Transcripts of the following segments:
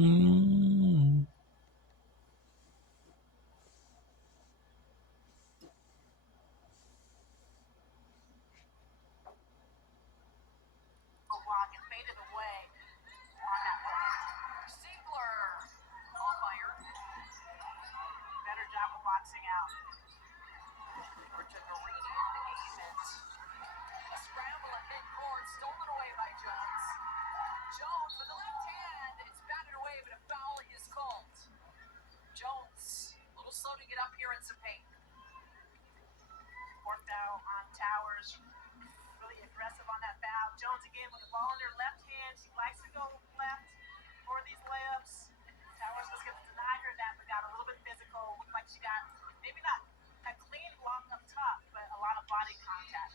Mm. Block and faded away on that block. Ziegler on fire. Better job of boxing out. Or to Marini in the defense. A scramble at midcourt, stolen away by Jones. Jones with the left hand. It's batted away, but a foul is called. Jones, a little slow to get up here in some paint. Fourth foul on Towers. Really aggressive on that foul. Jones again with the ball in her left hand. She likes to go left for these layups. Towers was going to deny her that, but got a little bit physical. Looked like she got maybe not a clean block up top, but a lot of body contact.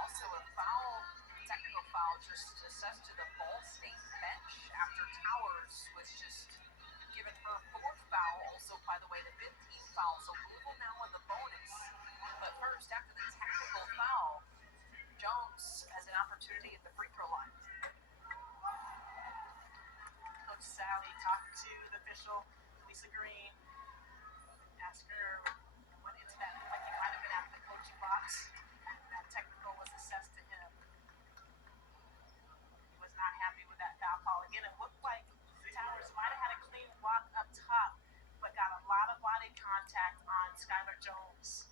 Also a foul, technical foul, just assessed to the Ball State bench after Towers was just given her fourth foul. Also, by the way, the 15th foul. So Louisville now in the bonus. But first, after the technical foul, Jones has an opportunity at the free throw line. Coach Sally talked to the official, Lisa Green. Asked her what into that, like he might have been out of the coaching box. That technical was assessed to him. He was not happy with that foul call. Again, it looked like Towers might have had a clean block up top, but got a lot of body contact on Skylar Jones.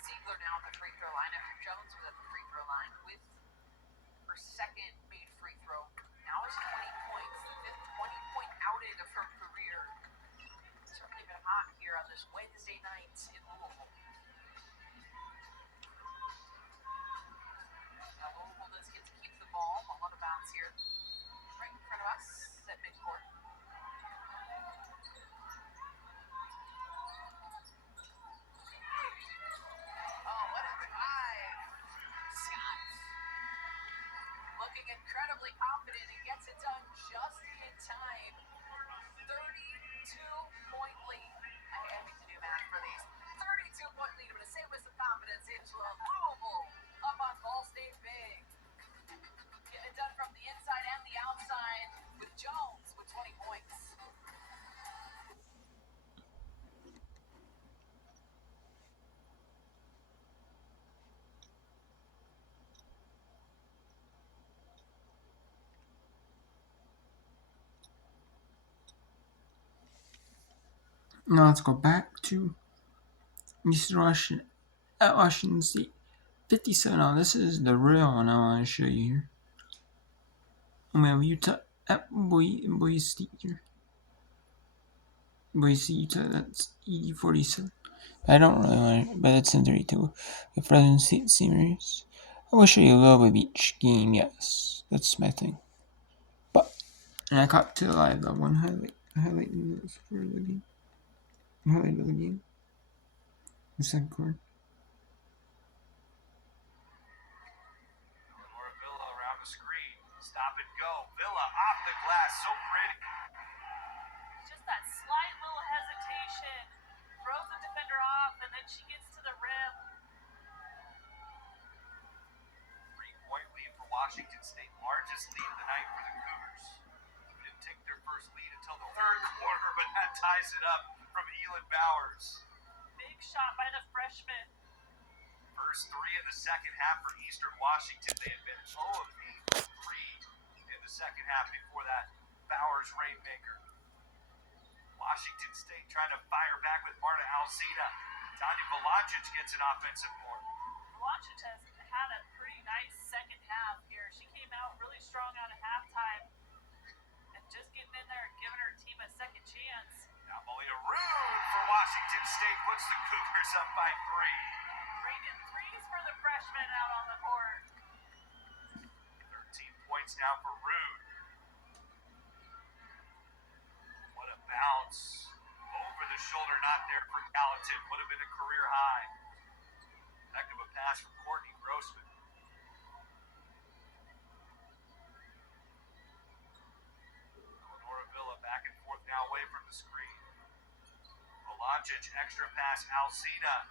Ziegler now at the free throw line after Jones was at the free throw line with her second made free throw. Now it's 20 points, the fifth 20-point outing of her career. Certainly been hot here on this Wednesday night in Louisville. Now Louisville does get to keep the ball on the bounce here. Right in front of us at midcourt. Oh, what a drive. Scott looking incredibly confident and gets it done just in time. 32-point lead. I hate to do math for these. 32-point lead. I'm going to say with some confidence into a Louisville up on Ball State big. Getting it done from the inside and the outside with Jones with 20 points. Now let's go back to East Washington at Washington State. 57. Now this is the real one I want to show you here. We have Utah at Boise State here. Boise, Utah, that's 47. I don't really want it, but it's in 32. The Fresno State Series. I will show you a little bit of each game, yes. That's my thing. But, and I caught to live the one highlight in this for the game. Highlight of the game. The second quarter. Villa around the screen. Stop and go. Villa off the glass. So pretty. Just that slight little hesitation. Throws the defender off, and then she gets to the rim. 3-point lead for Washington State. Largest lead of the night for the Cougars. Didn't take their first lead until the third quarter, but that ties it up from Elin Bowers. Big shot by the freshman. First three of the second half for Eastern Washington. They had been 0 of 8 from 3 in the second half before that Bowers rainmaker. Washington State trying to fire back with Marta Alcina. Tanya Velacic gets an offensive board. Velacic has had a pretty nice second half here. She came out really strong out of halftime and just getting in there and giving her team a second chance. Now Molina Rude for Washington State puts the Cougars up by 3. Bringing threes for the freshman out on the court. 13 points now for Rude. What a bounce. Over the shoulder, not there for Gallatin. Would have been a career high. Heck of a pass from Courtney Grossman. Eleonora Villa back and forth now away from the screen. Velacic, extra pass, Alcina.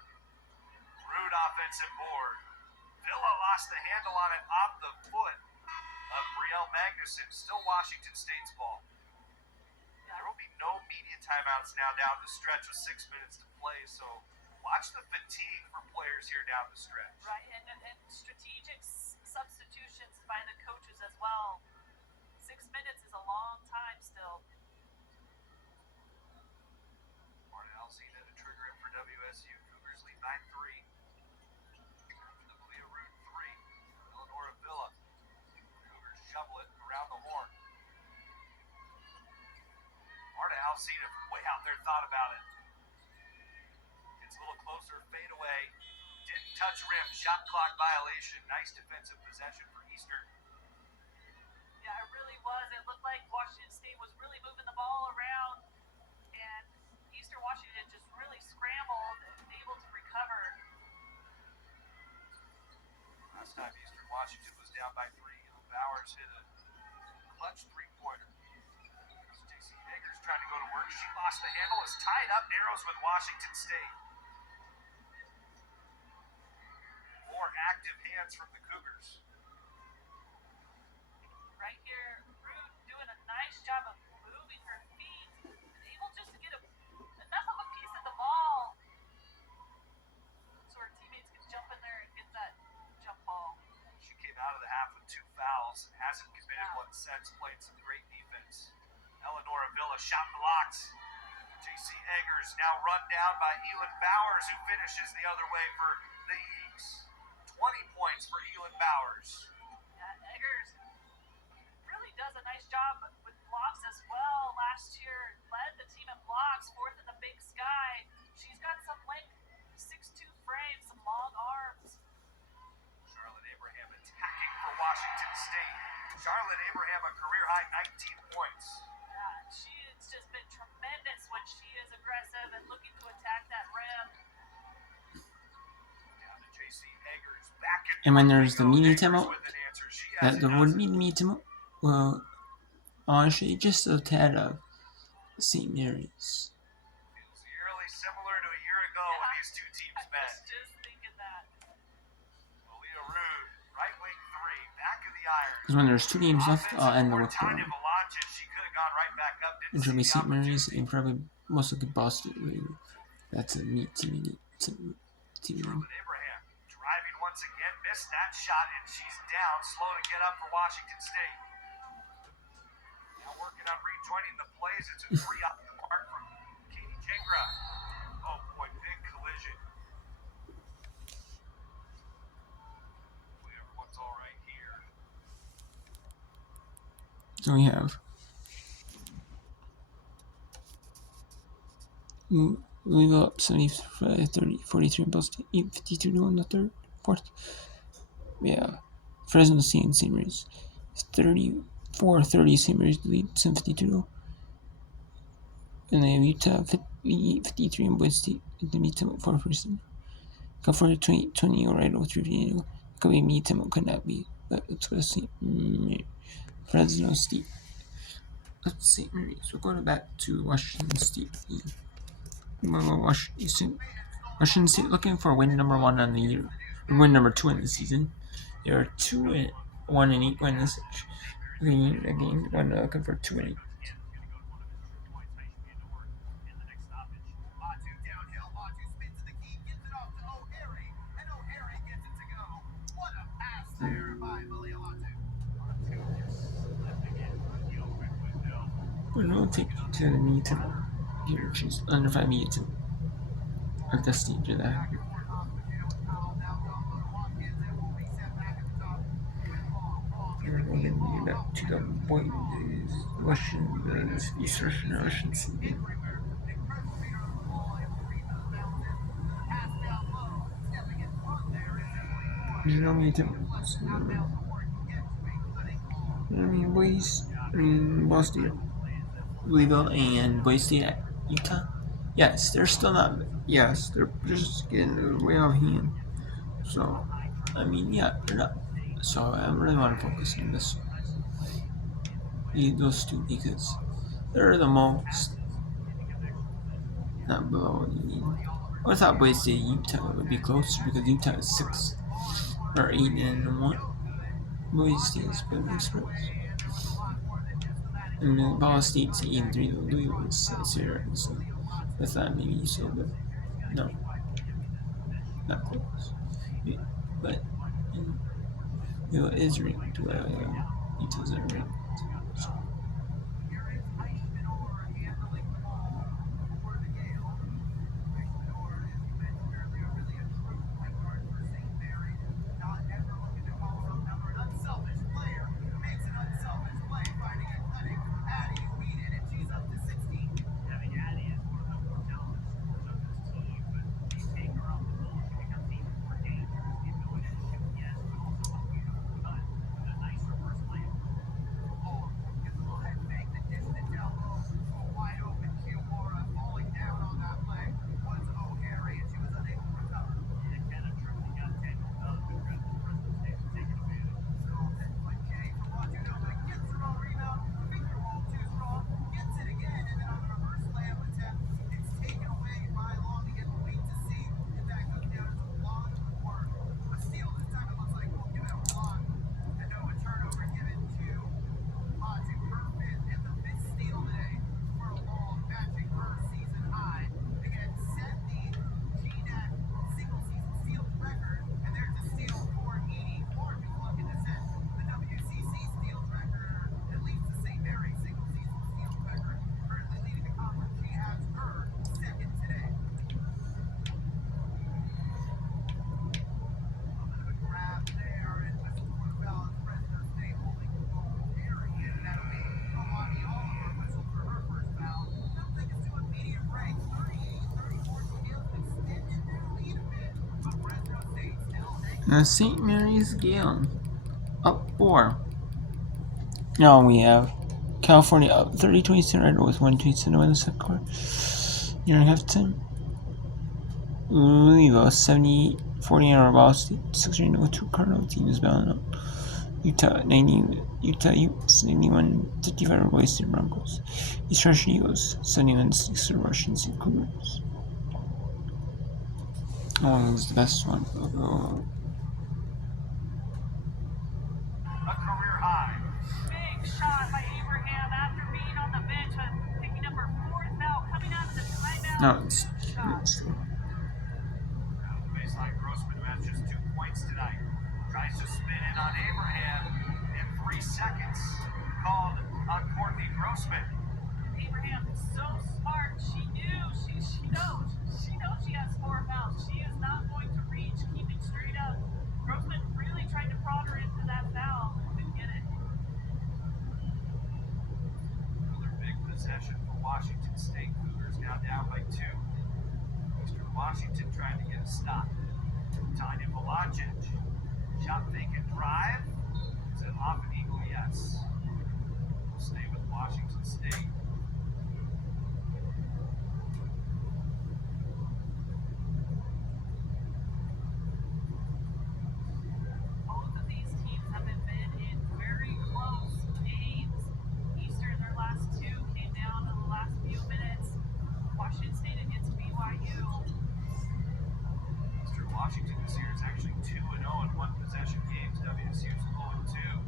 Rude offensive board. Villa lost the handle on it off the foot of Brielle Magnuson. Still Washington State's ball. There will be no media timeouts now down the stretch with 6 minutes to play, so watch the fatigue for players here down the stretch. Right, and strategic substitutions by the coaches as well. 6 minutes is a long time still. Martin Alcina to trigger it for WSU. Cougars lead by 3. The Malia Root 3. Eleanor Villa. Cougars shovel it around the horn. Marta Alcina from way out there thought about it. Gets a little closer, fade away. Didn't touch rim, shot clock violation. Nice defensive possession for Eastern. Yeah, it really was. It looked like Washington State was really moving the ball around, and Eastern Washington just really scrambled and able to recover. Last time Eastern Washington was down by 3, Bowers hit a clutch three-pointer. J.C. Eggers trying to go to work. She lost the handle, is tied up, narrows with Washington State. More active hands from the Cougars. Right here, Root doing a nice job of moving her feet and able just to get enough of a piece of the ball so her teammates can jump in there and get that jump ball. She came out of the half with 2 fouls, hasn't committed one since, played some great defense. Eleanor Villa shot blocked. J.C. Eggers now run down by Elin Bowers, who finishes the other way for the Eagles. 20 points for Elin Bowers. Yeah, Eggers really does a nice job with blocks as well. Last year led the team in blocks, 4th in the Big Sky. She's got some length, 6'2" frame, some long arms. Charlotte Abraham attacking for Washington State. Charlotte Abraham a career-high 19 points. Yeah, she's just been tremendous when she is aggressive and looking to attack that rim. Down to J.C. Eggers, back in And when there's the media Eggers timeout, with an answer. She that has there it. would be the media timeout. Well, honestly, just a tad of St. Mary's. Feels eerily similar to a year ago when these two teams I met. was just thinking that. Malia Rude, right wing 3, back of the iron. Because when there's 2 games left, I'll end the Offensive board, report. Tanya Valanches, she could have gone right back up. Didn't Which will be see the St. Mary's opportunity. and probably most likely Boston later. That's a meet team. Charlotte Abraham driving once again, missed that shot, and she's down. Slow to get up for Washington State. Now working on rejoining the plays. It's a 3 off the mark from Katie Jengra. Oh boy, big collision. Hopefully everyone's all right here. So we have we go up 30, 43 plus 52 in the fourth. Yeah. Fresno State and St. Mary's. 34-30 St. Mary's lead 752. And then Utah 53 and Boise State in the meet 4%. California 20 right over 3 could be meet could not be. But let's go to St. Fresno State. Let's St. Mary's. We're going back to Washington State. Washington State looking for win number 1 on the year, or win number 2 in the season. There are 2-1 and 8 wins. Again, looking for 2 and 8. But we'll take you to the meeting. Here, choose under 5 meeting. At the stage of that. To the point is Washington State. No meeting. Boston, Louisville, and Boise State at Utah. Yes, they're still not. Yes, they're just getting way off hand. So, I mean, yeah, they're not. So, I really want to focus on this. Those 2 because they're the most. Not below. I thought Boise State Utah would be closer because Utah is 6. or 8-1. Boise State is better than Express. And then Ball State's 8-3. Louisville's 6-0. So I thought maybe so, but no, not close. But Louisville is ranked. Utah's not ranked. So. St. Mary's Gale up 4. Now we have California up 30-27 with 1-2 in the second quarter. Near halftime. Louisville 70-40 over Ball State. 6-2 Cardinal teams battling up. Utah Utes 91-55 over Boise State Broncos. East Russian Eagles 71-6 over Washington State Cougars. Oh, was the best one. A career high. Big shot by Abraham after being on the bench and picking up her 4th foul coming out of the timeout. No, it's Down the baseline, Grossman, who has just 2 points tonight, tries to spin in on Abraham in 3 seconds. Called on Courtney Grossman. Abraham is so smart. She knows she has 4 fouls. She is not going to reach, keeping straight up. Grossman really tried to prod her into that foul and couldn't get it. Another big possession for Washington State. Cougars now down by 2. Eastern Washington trying to get a stop. Tanya Volacic. Shot fake and drive. Is it off an eagle? Yes. We'll stay with Washington State. Both of these teams have been in very close games. Eastern, their last 2 came down in the last few minutes. Washington State against BYU. Eastern Washington this year is actually 2-0 in 1-possession games. WSU's 0-2.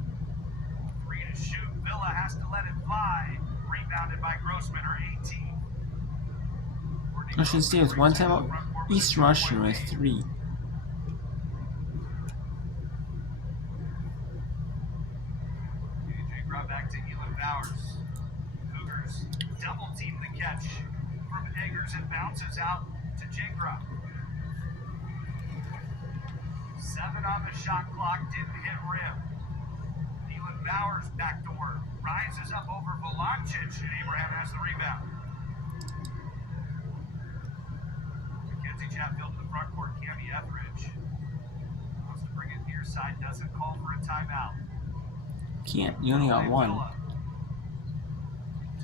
3 to shoot. Villa has to let it fly. Rebounded by Grossman, her 18. Washington State with 1 timeout. East Russian with 3. Brought back to Elon Bowers. Cougars double team the catch from Eggers and bounces out to Jagra. 7 on the shot clock, didn't hit rim. Elon Bowers backdoor rises up over Volacic, and Abraham has the rebound. Mackenzie Chatfield in the front court, Cammy Etheridge wants to bring it near side, doesn't call for a timeout. Can't. You only got 1.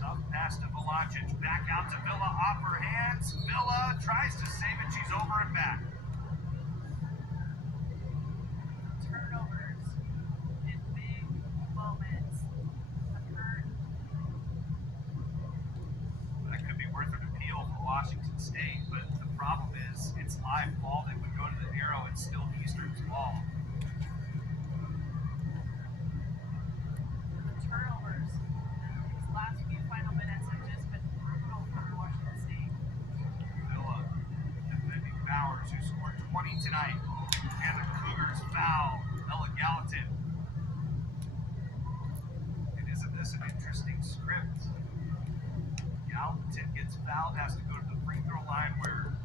Tough pass to Volacic. Back out to Villa off her hands. Villa tries to save it. She's over and back. Turnovers in big moments occurred. That could be worth an appeal for Washington State, but the problem is it's live ball that would go to the arrow and still Eastern's ball. tonight. And the Cougars foul Ella Gallatin. And isn't this an interesting script? Gallatin gets fouled, has to go to the free throw line where